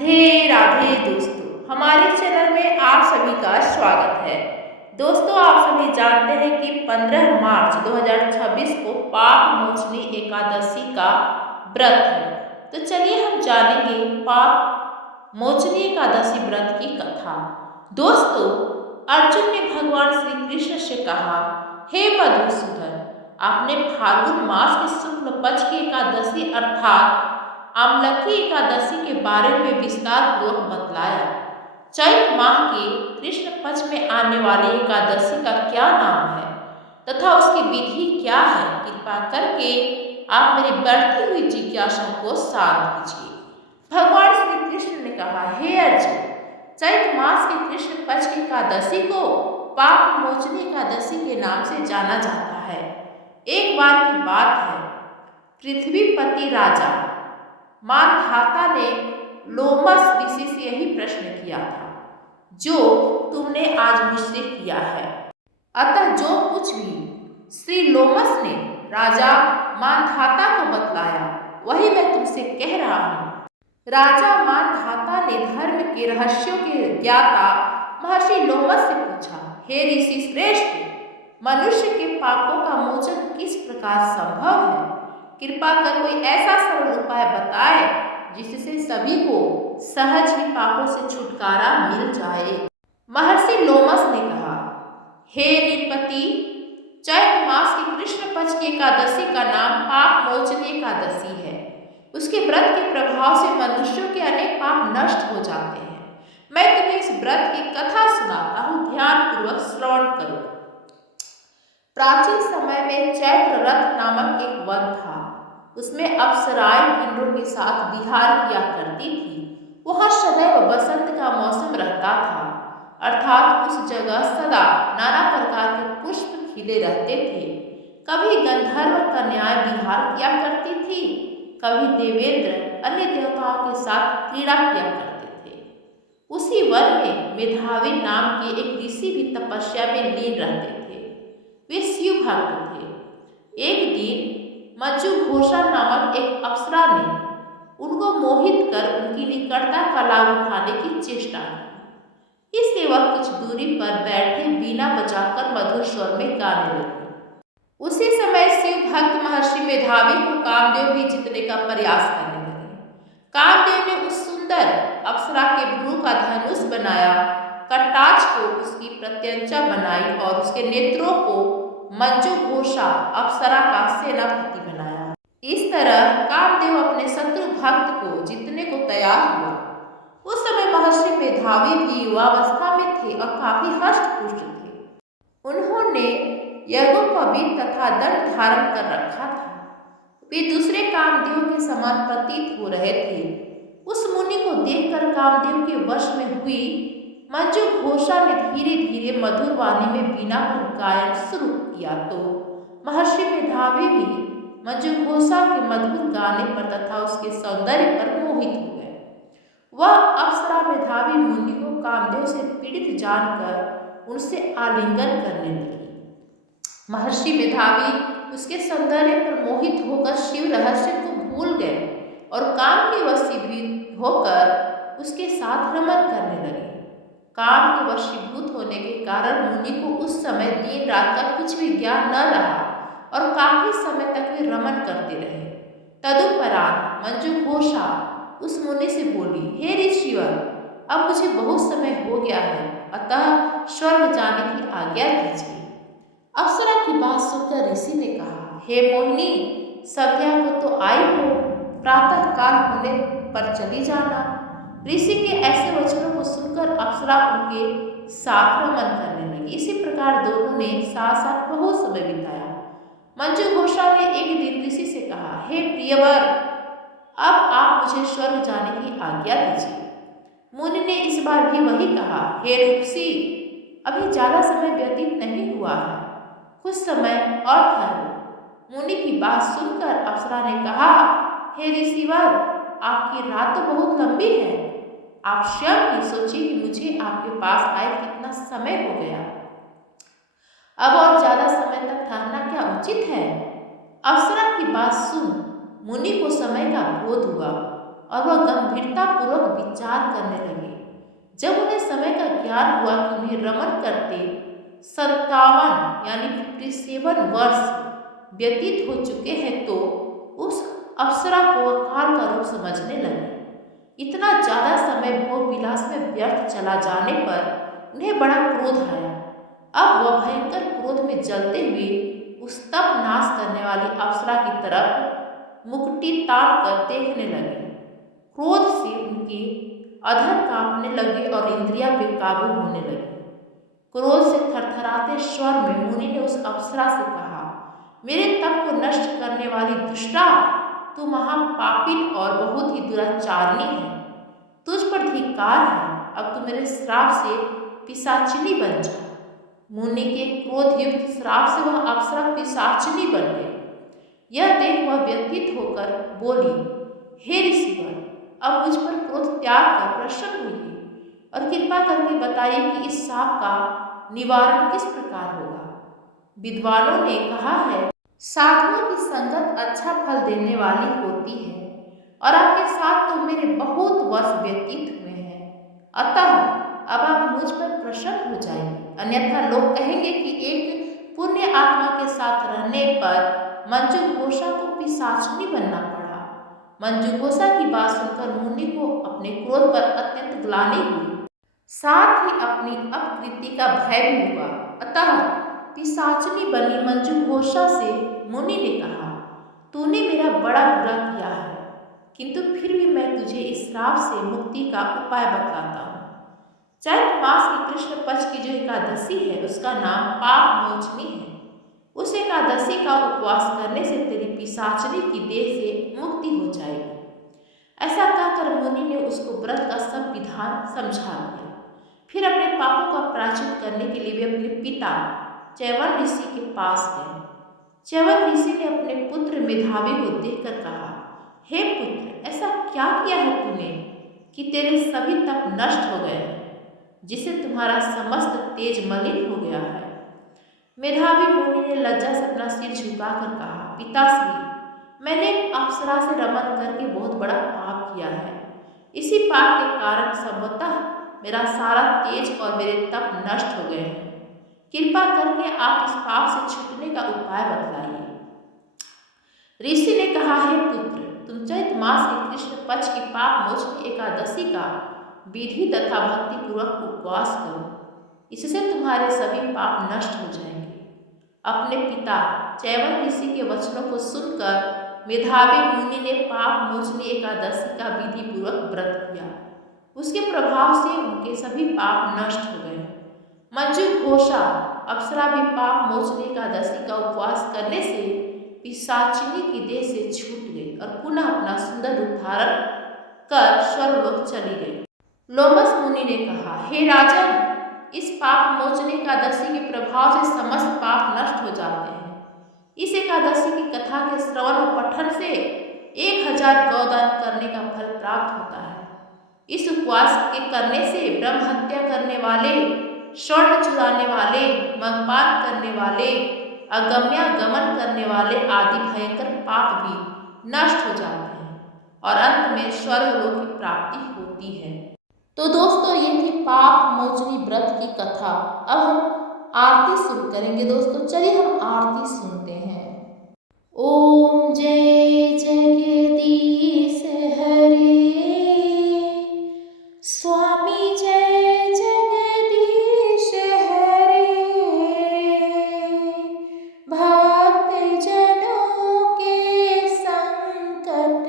राधे राधे दोस्तों, हमारे चैनल में आप सभी का स्वागत है। दोस्तों, आप सभी जानते हैं कि 15 मार्च 2026 को पाप मोचनी एकादशी का व्रत है। तो चलिए हम जानेंगे पाप मोचनी एकादशी व्रत की कथा। दोस्तों, अर्जुन ने भगवान श्री कृष्ण से कहा, हे मधुसूदन, आपने फाल्गुन मास के शुक्ल पक्ष की एकादशी अर्थात आमलकी एकादशी के बारे में विस्तार पूर्वक बतलाया। चैत माह के कृष्ण पक्ष में आने वाली एकादशी का क्या नाम है तथा उसकी विधि क्या है, कृपा करके आप मेरी बढ़ती हुई जिज्ञासा को शांत कीजिए। भगवान श्री कृष्ण ने कहा, हे अर्जुन, चैत मास के कृष्ण पक्ष की एकादशी को पाप मोचनी एकादशी के नाम से जाना जाता है। एक बार की बात है, पृथ्वीपति राजा मानधाता ने लोमस ऋषि से यही प्रश्न किया था जो तुमने आज मुझसे किया है। अतः जो कुछ भी श्री लोमस ने राजा मानधाता को बतलाया वही मैं तुमसे कह रहा हूँ। राजा मानधाता ने धर्म के रहस्यों के ज्ञाता महर्षि लोमस से पूछा, हे ऋषि श्रेष्ठ, मनुष्य के पापों का मोचन किस प्रकार संभव है? कृपा कर कोई ऐसा सरल उपाय बताए जिससे सभी को सहज ही पापों से छुटकारा मिल जाए। महर्षि लोमस ने कहा, हे नृपति, चैत मास की कृष्ण पक्ष की एकादशी का नाम पाप मोचनी एकादशी है। उसके व्रत के प्रभाव से मनुष्यों के अनेक पाप नष्ट हो जाते हैं। मैं तुम्हें इस व्रत की कथा सुनाता हूँ, ध्यान पूर्वक श्रवण करो। प्राचीन समय में चैत्र रथ नामक एक वन था। उसमें अप्सराएं इंद्रों के साथ विहार किया करती थी। वहाँ सदैव बसंत का मौसम रहता था, अर्थात उस जगह सदा नाना प्रकार के पुष्प खिले रहते थे। कभी गंधर्व कन्याएं विहार किया करती थी, कभी देवेंद्र अन्य देवताओं के साथ क्रीड़ा किया करते थे। उसी वन में मेधावी नाम के एक ऋषि भी तपस्या में लीन रहते थे। वे शिव भक्त थे। एक दिन मंजू घोषा नामक एक अप्सरा ने उनको मोहित कर उनकी निकटता का लाभ उठाने की चेष्टा की। इसलिए वह कुछ दूरी पर बैठे बीना बजाकर मधुर स्वर में गाने लगी। उसी समय शिव भक्त महर्षि मेधावी को कामदेव भी जीतने का प्रयास करने लगे। कामदेव ने उस सुंदर अप्सरा के भ्रू का धनुष बनाया, कटाक्ष को उसकी प्रत्यंचा बनाई और उसके नेत्रों को मंजू घोषा अप्सरा का सेनापति बनाया। इस तरह कामदेव अपने शत्रु भक्त को जीतने को तैयार हुआ। उस समय महर्षि मेधावी भी युवावस्था में थे और काफी हष्ट-पुष्ट थे। उन्होंने यज्ञोपवीत तथा दंड धारण कर रखा था। वे दूसरे कामदेव के समान प्रतीत हो रहे थे। उस मुनि को देखकर कामदेव के वश में हुई मंजू घोषा ने धीरे धीरे मधुर वाणी में वीणा पर गायन शुरू किया तो महर्षि मेधावी भी मंजू घोषा के मधुर गाने पर तथा उसके सौंदर्य पर मोहित हो गए। वह अप्सरा मेधावी मुनि को कामदेव से पीड़ित जानकर उनसे आलिंगन करने लगी। महर्षि मेधावी उसके सौंदर्य पर मोहित होकर शिव रहस्य को भूल गए और काम के वशीभूत होकर उसके साथ रमन करने लगे। काम के वशीभूत होने के कारण मुनि को उस समय दिन रात का कुछ भी ज्ञान न रहा और काफी समय तक वे रमन करते रहे। तदुपरांत मंजू घोषा उस मुनि से बोली, हे ऋषिवर, अब मुझे बहुत समय हो गया है, अतः स्वर्ग जाने की आज्ञा दीजिए। अप्सरा की बात सुनकर ऋषि ने कहा, हे मोहिनी, संध्या को तो आई हो, प्रातः काल होने पर चली जाना। ऋषि के ऐसे वचनों को सुनकर अप्सरा उनके साथ रमन करने लगी। इसी प्रकार दोनों ने साथ साथ बहुत समय बिताया। मंजू घोषा ने एक दिन ऋषि से कहा, हे प्रियवर, अब आप मुझे स्वर्ग जाने की आज्ञा दीजिए। मुनि ने इस बार भी वही कहा, हे रूपसी, अभी ज्यादा समय व्यतीत नहीं हुआ है, कुछ समय और ठहरो। मुनि की बात सुनकर अप्सरा ने कहा, हे ऋषिवर, आपकी रात तो बहुत लंबी है, आप स्वयं ही सोचिए कि मुझे आपके पास आए कितना समय हो गया। अब और ज्यादा समय तक ठहरना क्या उचित है? अप्सरा की बात सुन मुनि को समय का बोध हुआ और वह गंभीरतापूर्वक विचार करने लगे। जब उन्हें समय का ज्ञान हुआ कि उन्हें रमन करते 57 यानी 57 वर्ष व्यतीत हो चुके हैं, तो उस अप्सरा को वह काल का रूप समझने लगे। इतना ज्यादा समय भोग विलास में व्यर्थ चला जाने पर उन्हें बड़ा क्रोध आया। अब वह भयंकर क्रोध में जलते हुए उस तप नाश करने वाली अप्सरा की तरफ मुकुटी ताक कर देखने लगे। क्रोध से उनके अधर कांपने लगे और इंद्रियां बेकाबू होने लगी। क्रोध से थरथराते स्वर में मुनि ने उस अप्सरा से कहा, मेरे तप को नष्ट करने वाली दुष्टा, तू महापापिन और बहुत ही दुराचारणी है। तुझ पर धिक्कार है। अब तू मेरे श्राप से पिशाचिनी बन जा। मुनि के क्रोध युक्त श्राप से वह अप्सरा पिशाचिनी बन गई। यह देख वह व्यथित होकर बोली, हे ऋषिवर, अब मुझ पर क्रोध त्याग कर प्रसन्न हुई और कृपा करके बताइए कि इस शाप का निवारण किस प्रकार होगा। विद्वानों ने कहा है, साधुओं की संगत अच्छा फल देने वाली होती है और आपके साथ तो मेरे बहुत वर्ष व्यतीत हुए हैं। अतः अब आप मुझ पर प्रसन्न हो जाएंगे, अन्यथा लोग कहेंगे कि एक पुण्य आत्मा के साथ रहने पर मंजू घोषा को पिशाचनी बनना पड़ा। मंजू घोषा की बात सुनकर मुनि को अपने क्रोध पर अत्यंत ग्लानि हुई, साथ ही अपनी अपकृति का भय भी हुआ। अतः पिशाचनी बनी मंजू घोषा से मुनि ने कहा, तूने मेरा बड़ा बुरा किया है, किंतु फिर भी मैं तुझे इस श्राप से मुक्ति का उपाय बतलाता हूँ। चैत्र मास की कृष्ण पक्ष की जो एकादशी है, उसका नाम पाप मोचनी है। उस एकादशी का उपवास करने से तेरी पिशाचनी की देह से मुक्ति हो जाएगी। ऐसा कहकर मुनि ने उसको व्रत का सब विधान समझा दिया। फिर अपने पापों का प्रायश्चित करने के लिए वे अपने पिता च्यवन ऋषि के पास गए। च्यवन ऋषि ने अपने पुत्र मेधावी को देखकर कहा, हे पुत्र, ऐसा क्या किया है तूने कि तेरे सभी तप नष्ट हो गए हैं, जिससे तुम्हारा समस्त तेज मलिन हो गया है। मेधावी मुनि ने लज्जा से अपना सिर झुकाकर कहा, पिताश्री, मैंने एक अप्सरा से रमन करके बहुत बड़ा पाप किया है। इसी पाप के कारण संभवतः मेरा सारा तेज और मेरे तप नष्ट हो गए हैं। कृपा करके आप इस पाप से छूटने का उपाय बतलाइए। ऋषि ने कहा, हे पुत्र, तुम चैत्र मास के कृष्ण पक्ष की पाप मोचनी एकादशी का विधि तथा भक्ति पूर्वक उपवास करो, इससे तुम्हारे सभी पाप नष्ट हो जाएंगे। अपने पिता च्यवन ऋषि के वचनों को सुनकर मेधावी मुनि ने पाप मोचनी एकादशी का विधि पूर्वक व्रत किया। उसके प्रभाव से उनके सभी पाप नष्ट हो गए। मंजू घोषा अप्सरा भी पाप मोचनी एकादशी का उपवास करने से पिशाचिनी की देह से छूट गई और पुनः अपना सुंदर रूप धारण कर स्वर्गलोक चली गई। लोमस मुनि ने कहा, हे राजन, इस पाप मोचनी एकादशी के प्रभाव से समस्त पाप नष्ट हो जाते हैं। इस एकादशी की कथा के श्रवण और पठन से 1000 गौदान करने का फल प्राप्त होता है। इस उपवास के करने से ब्रह्म हत्या करने वाले, स्वर्ण चुराने वाले, मद्यपान करने वाले, अगम्यागमन करने वाले आदि भयंकर पाप भी नष्ट हो जाते हैं और अंत में स्वर्गलोक की प्राप्ति होती है। तो दोस्तों, ये थी पाप मोचनी व्रत की कथा। अब हम आरती शुरू करेंगे। दोस्तों चलिए हम आरती सुनते हैं। ओम जय जगदीश हरे, स्वामी जय जगदीश हरे, भक्त जनों के संकट,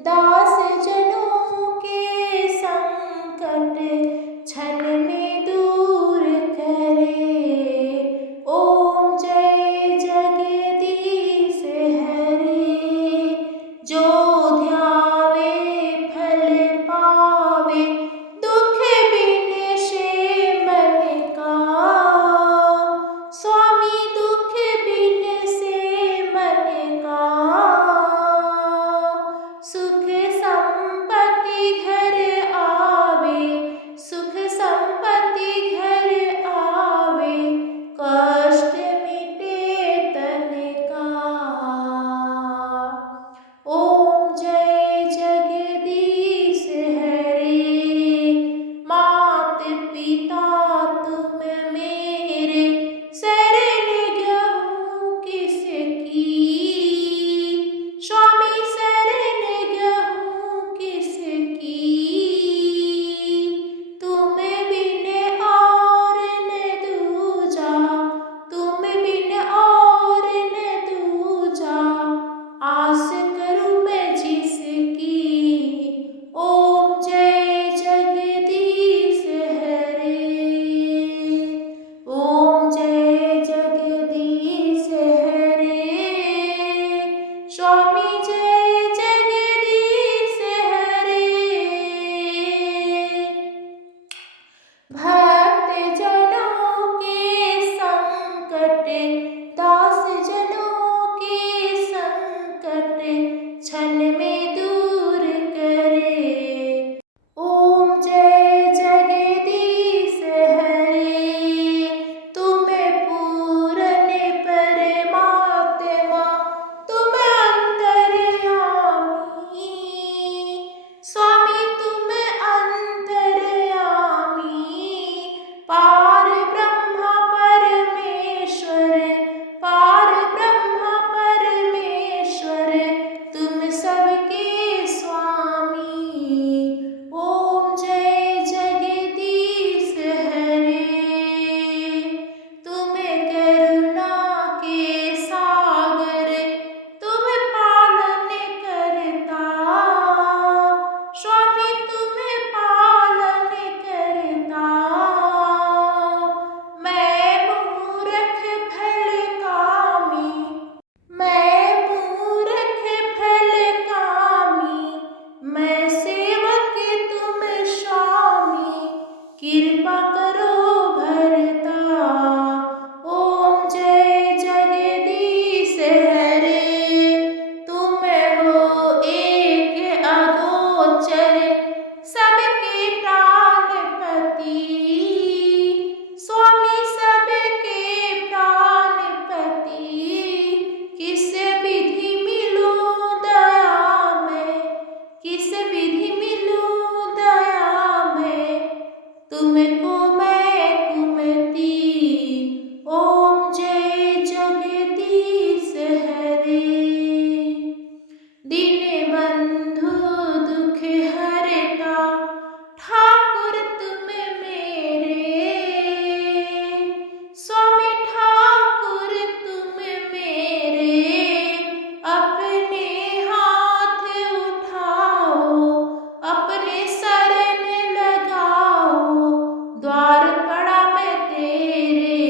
दास जनों के संकट क्षण में दूर करे। ओम जय जगदीश हरे, जो ध्यावे फल पावे, तुमको मैं कुमति ओम जय जगदीश हरे। दीन बंधु दुख हरता ठाकुर तुम मेरे। स्वामी ठाकुर तुम मेरे अपने हाथ उठाओ, अपने शरण लगाओ, द्वार पड़ा मैं तेरे।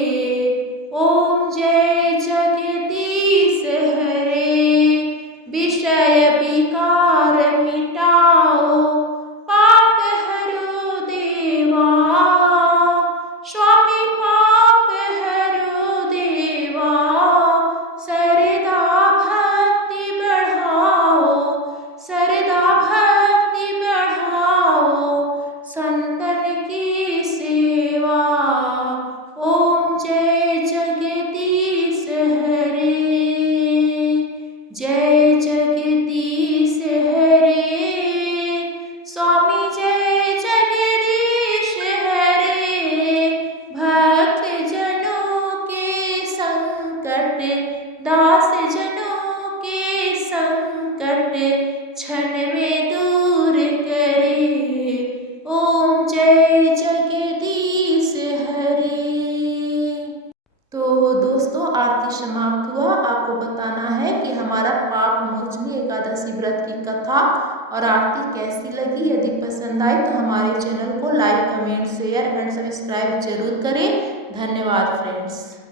ओम जय जगदीश हरे। विषय विकार मिटाओ, पाप हरो देवा। स्वामी पाप हरो देवा। सरदा भक्ति बढ़ाओ, सरदा भक्ति बढ़ाओ, संतन की सेवा। ओम जय जगदीश हरे। जय जगदीश हरे। स्वामी जय जगदीश हरे। भक्त जनों के संकट, दास जनों के संकट क्षण में दूर करे। ओम जय जगदीश हरे। तो दोस्तों आरती समाप्त हुआ। आपको बताना है कि हमारा पाप मोचनी एकादशी व्रत की कथा और आरती कैसी लगी। यदि पसंद आए तो हमारे चैनल को like, comment, share and subscribe जरूर करें। धन्यवाद फ्रेंड्स।